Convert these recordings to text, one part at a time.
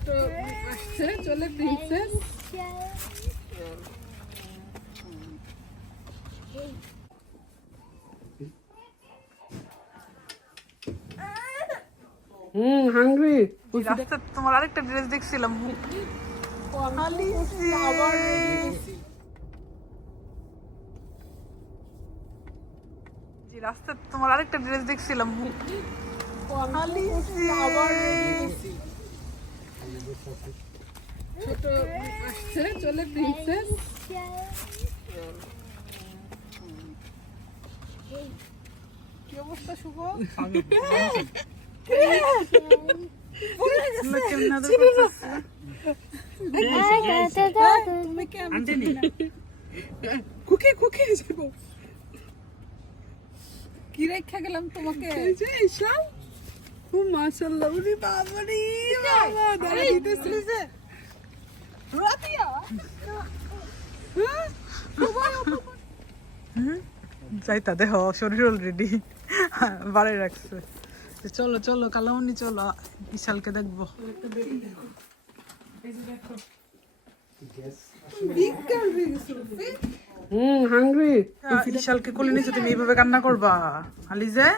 ছোট আসছে চলে প্রিন্সেস হুম হাংরি তোমার আরেকটা ড্রেস দেখছিলাম। জি রাস্তা তোমার আরেকটা ড্রেস দেখছিলাম। ছোট আসছে চলে প্রিন্সেস। কি অবস্থা শুভ? কুকে কুকে যাব। কি রেখা গেলাম তোমাকে? এই যে ইসলাম ও মাশাআল্লাহ উনি বাবা রে বাবা দাঁড়িয়ে দিতেছে। রাতিয়া? যাইতা দেহ শরীর অলরেডি বাড়াই রাখছে। চলো চলো কালামনি চলো বিশালকে দেখব। হুম হাংরি বিশালকে কোলে নিচে তুমি এইভাবে কান্না করবা আলিজে।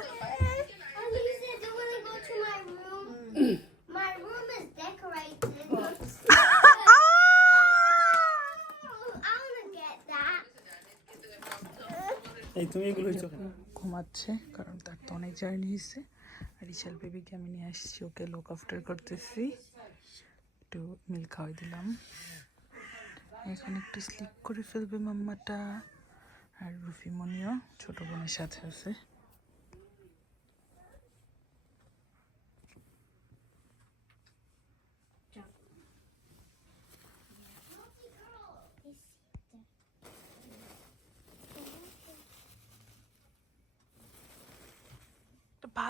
ঘুমাচ্ছে কারণ তার তো অনেক জার্নি হয়েছে। আর ইশাল বেবিকে আমি নিয়ে আসছি ওকে লোক আফটার করতেছি। একটু মিল খাওয়াই দিলাম। এখন একটু স্লিপ করে ফেলবে মাম্মাটা। আর রুফি মনিও ছোট বোনের সাথে আছে।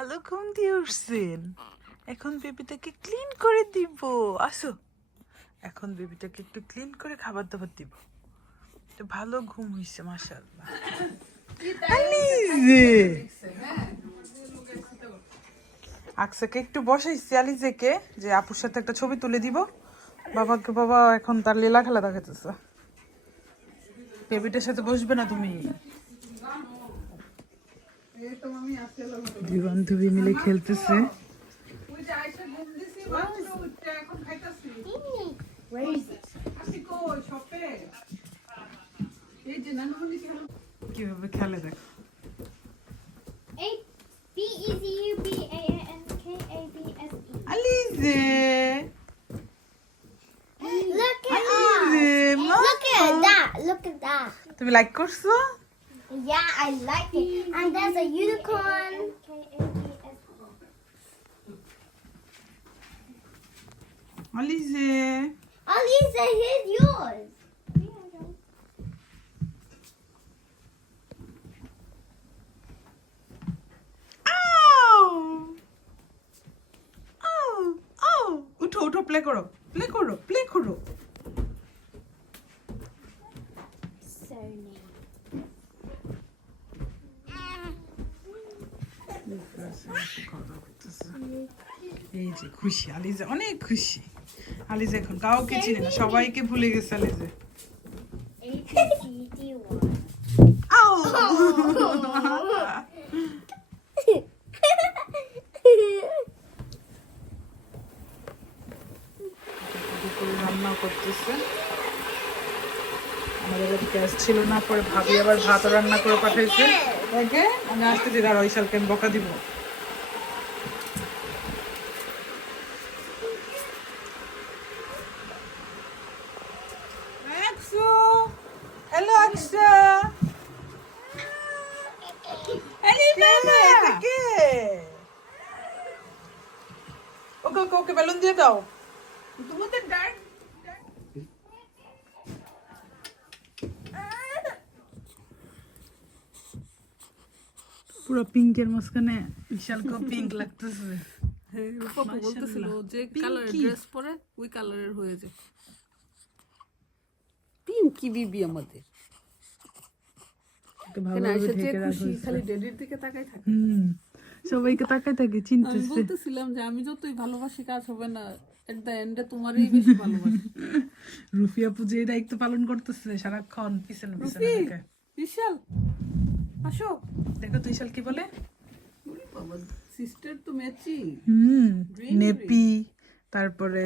ভালো ঘুম দিয়ে উঠছেন। এখন বেবিটাকে ক্লিন করে দিব। আসো। এখন বেবিটাকে একটু ক্লিন করে খাবার দাবার দিব ভালো ঘুম হয়েছে আলিজে আকসাকে একটু বসাইছি, আলিজেকে, যে আপুর সাথে একটা ছবি তুলে দিব। বাবাকে, বাবা এখন তার লীলা খেলা দেখাতেছে বেবিটার সাথে বসবে না তুমি? দুই বান্ধবী মিলে খেলতেছে কীভাবে খেলে দেখ E E. Look at Look at that. Look at that. তুমি লাইক করছ Yeah, I like it. And there's a unicorn. K A B S E. আলিজে Oh, Lisa, here's yours. আউ আউ আউ উঠো উঠো প্লে করো প্লে করো প্লে করো এই যে খুশি আলিজে অনেক খুশি। আলিজে এখন কাউকে চিনে না সবাইকে ভুলে গেছে আলিজে। রান্না করতেছে আমাদের গ্যাস ছিল না পরে ভাবি আবার ভাত রান্না করে পাঠাইছে। দেখে আমি আসতেছি দাঁড়া ওই সালকে আমি বকা দিব। ওকে ওকে ওকে বেলুন দিয়ে দাও। তোমাদের ডাক পুরো পিঙ্কের মাঝখানে বিশালকে পিঙ্ক লাগতেছে। বলতেছিল যে কালারের ড্রেস পরে ওই কালারের হয়ে যায়। পিঙ্কি বিবি আমাদের। খুশি খালি ডেডির দিকে তাকাই থাকে। সবাইকে তাকাই তাকে আমি চিনতেছে বলতেছিলাম যে আমি যতই ভালোবাসি কাজ হবে না। এট দ্য এন্ডে তোমারই বেশি ভালোবাসি। রুফিয়া পুজো এই দায়িত্ব পালন করতেছে সারাক্ষণ পিছনে পিছনে বিশাল আসো। দেখো তুই শাল কি বলে? সিস্টার তো ম্যাচি হুম নেপি তারপরে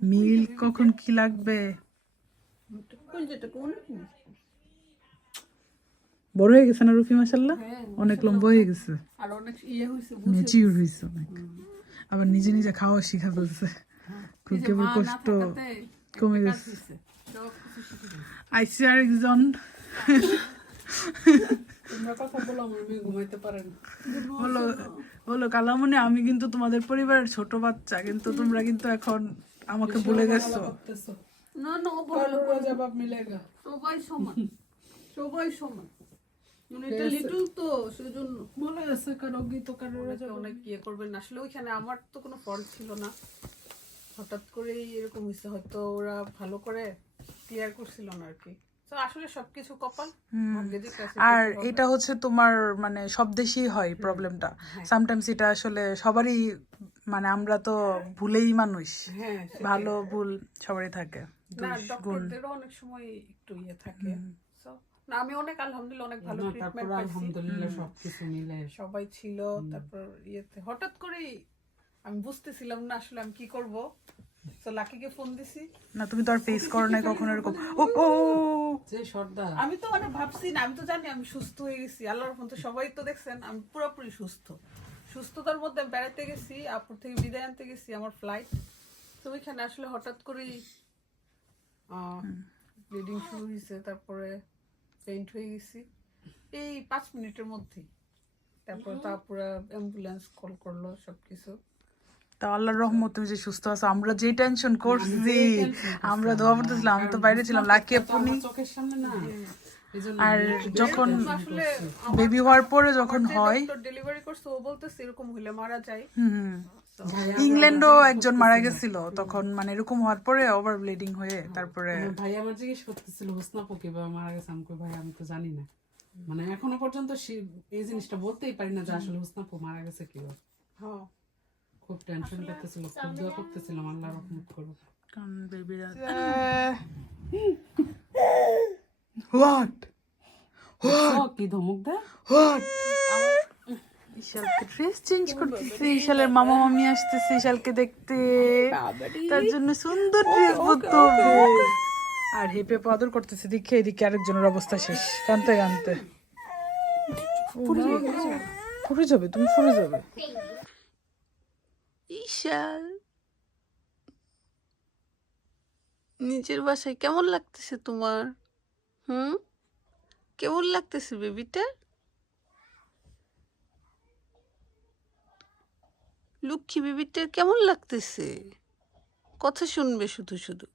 মিল্ক কখন কি লাগবে? কোন যেটা কোন? বড় হয়ে গেছে না রুফি মাসাল্লাহ হ্যাঁ, অনেক লম্বা হয়ে গেছে। আর অনেক ইয়ে হয়েছে অনেক। আবার নিজে নিজে খাওয়া শিখা ফেলছে। খুব কেবল কষ্ট কমে গেছে। আইসি আর একজন বলো কালামনে আমি কিন্তু তোমাদের পরিবারের ছোট বাচ্চা কিন্তু তোমরা কিন্তু এখন আমাকে ভুলে গেছো। না না ও ভালো জবাব মিলেগা সবাই সমান। সবাই সমান। মানে এটা লিটল তো সেজন্য। মনে আছে কারও গীত কারও অনেক ইয়ে করবেন আসলে ওইখানে আমার তো কোনো ফল্ট ছিল না। হঠাৎ করেই এরকম হয়েছে হয়তো ওরা ভালো করে ক্লিয়ার করছিল না আর কি আসলে সবকিছু কপাল ভাগ্যে যেটা আছে আর এটা হচ্ছে তোমার মানে সব দেশেই হয় প্রবলেমটা সামটাইমস এটা আসলে সবারই মানে আমরা তো ভুলেই মানুষ। হ্যাঁ ভালো ভুল সবারই থাকে। অনেক সময় একটু ইয়ে থাকে। না আমি অনেক আলহামদুলিল্লাহ অনেক ভালো ট্রিটমেন্ট পাইছি। আলহামদুলিল্লাহ সবকিছু মিলে সবাই ছিল তারপর ইয়েতে হঠাৎ করেই আমি বুঝতেছিলাম না আসলে আমি কি করব। তো লাকিকে ফোন দিছি। না তুমি তো আর ফেস করো নাই কখনো এরকম। ও ও যে সর্দার। আমি তো মানে ভাবছি না আমি তো জানি আমি সুস্থ হয়ে গেছি আল্লাহর ফোন তো সবাই তো দেখছেন আমি পুরোপুরি সুস্থ। সুস্থতার মধ্যে বেড়াতে গেছি আপুর থেকে বিদায় আনতে গেছি আমার ফ্লাইট তো ওইখানে আসলে হঠাৎ করেই ব্লিডিং শুরু হয়েছে তারপরে পেইন্ট হয়ে গেছি। এই পাঁচ মিনিটের মধ্যেই। তারপর তারপরে অ্যাম্বুলেন্স কল করল সবকিছু। তা আল্লাহর রহমত তুমি যে সুস্থ আছো আমরা যে টেনশন করছি আমরা দোয়া করতেছিলাম আমি তো বাইরে ছিলাম লাকি আপনি। চোখের সামনে না। এই জন্য আর যখন বেবি হওয়ার পরে যখন হয় ডেলিভারি করছে ও বলতেছে এরকম হইলে মারা যায়। হুম। ইংল্যান্ডও একজন মারা গেছিল তখন মানে এরকম হওয়ার পরে ওভার ব্লিডিং হয়ে তারপরে ভাই আমার জিজ্ঞেস করতেছিল হুসনাপু কীভাবে মারা গেছে? আমি ভাই আমি তো জানি না। মানে এখনও পর্যন্ত এই জিনিসটা বলতেই পারি না যে আসলে হুসনাপু মারা গেছে হ্যাঁ খুব টেনশন করতেছিল খুব দোয়া করতেছিলাম আল্লাহ রহমত করুক। কারণ বেবিরা হোয়াট ও, কি ধমক দেয়? হোয়াট ইশালকে ড্রেস চেঞ্জ করতেছে ইশালের মামা মামি আসতেছে ইশালকে দেখতে। তার জন্য সুন্দর ড্রেস পরতে হবে। আর হেপে পাদর করতেছে দেখে এদিকে আরেকজনের অবস্থা শেষ। কানতে কানতে ফুরে যাবে তুমি ফুরে যাবে। ঈশাল নিজের বাসায় কেমন লাগতেছে তোমার? হুম? কেমন লাগতেছে বেবিটা লক্ষ্মী বেবিটার কেমন লাগতেছে? কথা শুনবে শুধু শুধু।